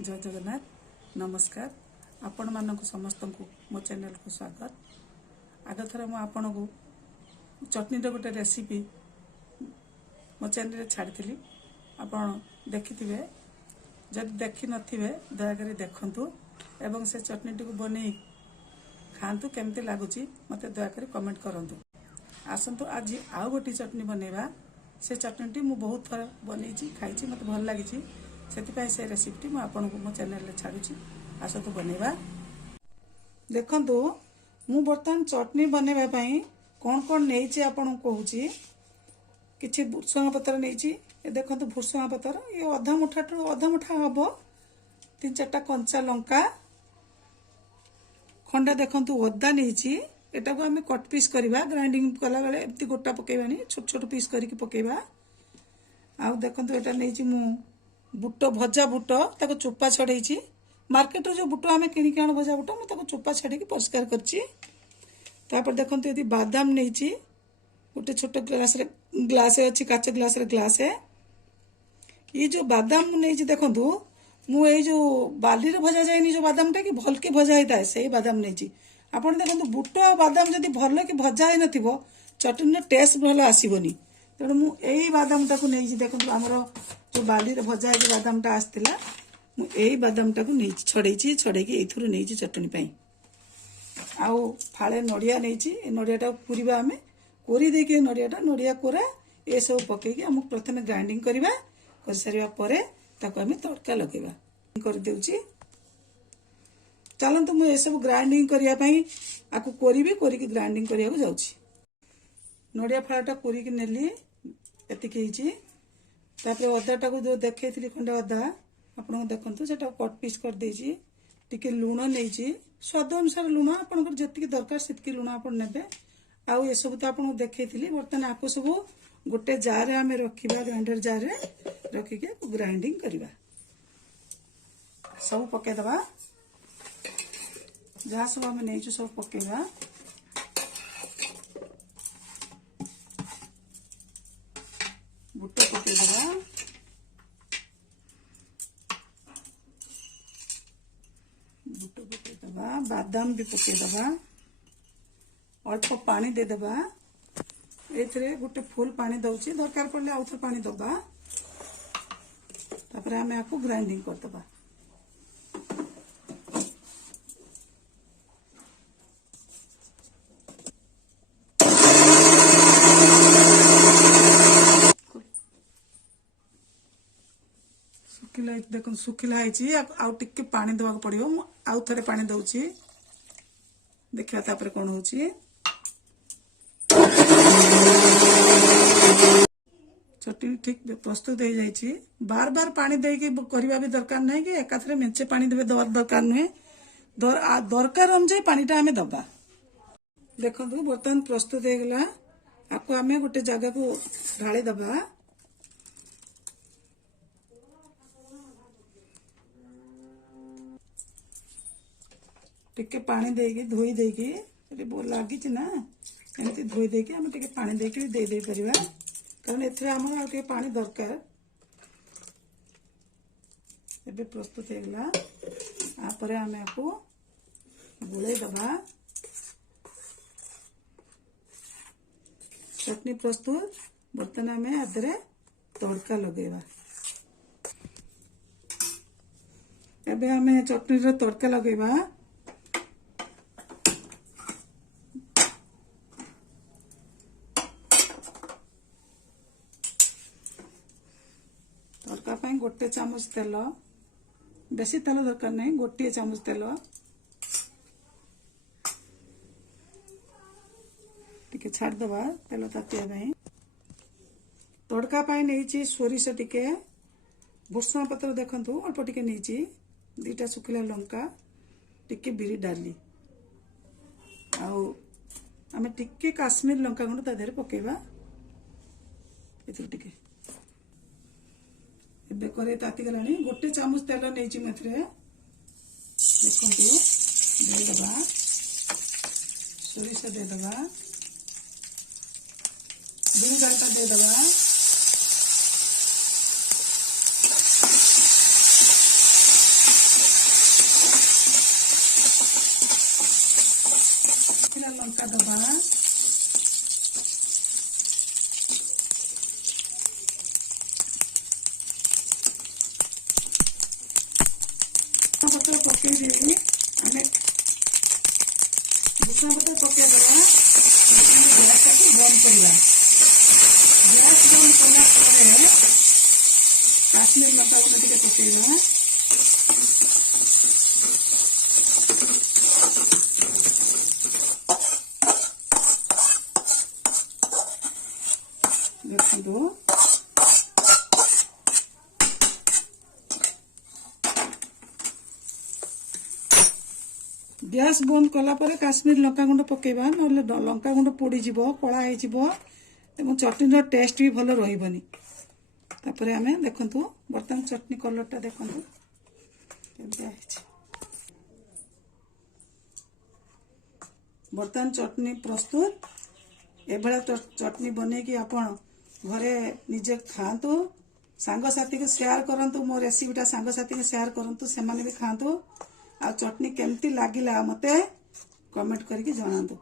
जय जगन्नाथ नमस्कार आपण मानक समस्त को मो चैनल को स्वागत। आग थर मु आपण को चटनी गोटे रेसिपी मो चैनल छाड़ी आपण देखि जब देखि नथिबे दयाकरी देखंतु एवं से चटनी को बने खातु केमती लगुच मत दयाकरी कमेंट करंतु। आसतु आज आउ गोटी चटनी बनैबा। से चटनी मु बहुत थर बनी खाई मत भल लगी से रेसिपी मु आपन को मो चैनल रे छाड़ुची। आसतु बनैबा। देखंतु मु बर्तमान चटनी बनैबा पई कोन कोन नेइची आपन कहूची। किछि भुसंगा पत्र नेइची। ए देखंतु भुसंगा पत्र ये अधा मुठा हबो। 3-4टा कंचा लंका खंडा देखंतु अदा नेइची। एटा को हमें कट पीस करबा। ग्राइंडिंग कला बेले एम्ति गोटा पकेबानी छोट छोट पीस करके पकेबा। आ देखंतु एटा नेइची मु बुट भजा बुट ताको चोपा छड़ेची। मार्केट जो बुट आमे किनि के आन भजा बुट मु ताको चोपा छड़ी के परिष्कार करची। तापर देखंतु यदि बादाम नेइची गोटे छोट ग्लास अछि काच ग्लास रे ग्लास है। ये जो बादाम नेइची देखंतु मु ए जो बाली रे भजा जायनी जो बादाम टा कि भल के भजा हिताय से बादाम नेइची। आपण देखंतु बुट आ बादाम जदि भल के भजा हे नथिबो चटनी रे टेस्ट भल आसीबोनी। तेणु मु एई बादाम टाको नेइची। देखंतु हमरो जो बाली रे भजा हे बादाम टा आस्तिला मु एई बादाम टाको नेइची छड़ेई के एथुरु नेइची चटनी पई। आउ फाळे नडिया नेइची। ए नडिया टा पुरीबा हमें कोरी दे के नडिया टा नडिया कोरा ए सब पके के हम प्रथमे ग्राइंडिंग करबा। कर सारिबा परे ताको हमें तड़का लगेबा कर देउची। चलंतु मु ए सब ग्राइंडिंग करिया पई आकु कोरीबी कोरी के ग्राइंडिंग करिया को जाउची। नडिया फाळाटा कोरी के नेली एति केइची। तापर अदा टाको जो देखैथिली खंडा अदा आपन देखंतु सेटा कट पीस कर देची। टिके लूण नेइची स्वाद अनुसार लूण आपन जति दरकार सेति लूण आपन नेबे। आउ ए सब तो आपन देखैथिली। बर्तन आको सब गोटे जार रे हमें रखिबा। ग्राइंडर जार रे रखि के ग्राइंडिंग करबा। सब पके दबा। जहाँ सब हमें नेइछु सब पकेबा। बुट पके दबा। बुट पके दबा। बादाम भी पके दबा। अल्प पानी दे दबा। एथरे गोटे फुल पानी दउची दरकार पड़ले आउथर पानी दबा। तापर हमें आको ग्राइंडिंग कर दबा। देखो सुखिला है आउ टिके पानी दवा पड़ो। आउ थे पानी दउची देखा तापर कौन होची। चटनी ठीक प्रस्तुत हो जाइए। बार बार पानी दे के करबा भी दरकार नहीं कि एकाथरे मेंचे पानी देबे दरकार नुहे। दरकार अनुसार पानीटा हमें दबा। देखंतु बर्तमान प्रस्तुत हो गला। आपको हमें गोटे जगह को ढाली दबा। टिके पानी देगी धोई देगी लगी ना एमती धोई देगी आम टे पानी देकी दे दे परिबा। कारण एथरे हमर आ टे पानी दरकार। एबे प्रस्तुत हो गला। आपरे हमें आपको गोले दबा। चटनी प्रस्तुत। बर्तन हमें आदरे तड़का लगेबा। एबे हमें चटनी रे तड़का लगेबा। तड़का पाई गोटे चामच तेल। बेसी तेल दरकार नहीं गोटे चामच तेल। टिके छाड़ दबा तेल तातिया पाई। तड़का पाई नहीं सोरिष टिके भुसंगा पत्र देखंतु अल्प टिके नहीं 2टा सुखिला लंका टिके बिरी डाली आउ आमे टिके काश्मीर लंका गुंड ता देहरे पकेबा। एथि टिके एबे करे ताती गलानी। गोटे चामच तेल नेइची मथरे देखंतु दे दबा। सोरिष दे दबा। बिरी डालता दे दबा। ପତ୍ର ପକେଇ ଦେଇକି ଆମେ ଭୃଷଙ୍ଗ ପତ୍ର ପକେଇଦେବା। ଗ୍ୟାସଟାକୁ ବନ୍ଦ କରିବା। ଗ୍ୟାସ୍ ବନ୍ଦ କଲା ପରେ କାଶ୍ମୀର ଲଙ୍କା ଗୁଣ୍ଡ ଟିକେ ପକେଇବା। ଦେଖନ୍ତୁ ଗ୍ୟାସ୍ ବନ୍ଦ କଲା ପରେ କାଶ୍ମୀର ଲଙ୍କାଗୁଣ୍ଡ ପକେଇବା, ନହେଲେ ଲଙ୍କାଗୁଣ୍ଡ ପୋଡ଼ିଯିବ, କଳା ହେଇଯିବ ଏବଂ ଚଟଣିର ଟେଷ୍ଟ ବି ଭଲ ରହିବନି। ତାପରେ ଆମେ ଦେଖନ୍ତୁ ବର୍ତ୍ତମାନ ଚଟଣି କଲରଟା ଦେଖନ୍ତୁ କେମିତି ହେଇଛି। ବର୍ତ୍ତମାନ ଚଟଣି ପ୍ରସ୍ତୁତ। ଏଭଳିଆ ଚଟଣି ବନେଇକି ଆପଣ ଘରେ ନିଜେ ଖାଆନ୍ତୁ, ସାଙ୍ଗସାଥୀକୁ ସେୟାର କରନ୍ତୁ। ମୋ ରେସିପିଟା ସାଙ୍ଗସାଥୀକୁ ସେୟାର କରନ୍ତୁ, ସେମାନେ ବି ଖାଆନ୍ତୁ। ଆଉ ଚଟଣି କେମିତି ଲାଗିଲା ମୋତେ କମେଣ୍ଟ କରିକି ଜଣାନ୍ତୁ।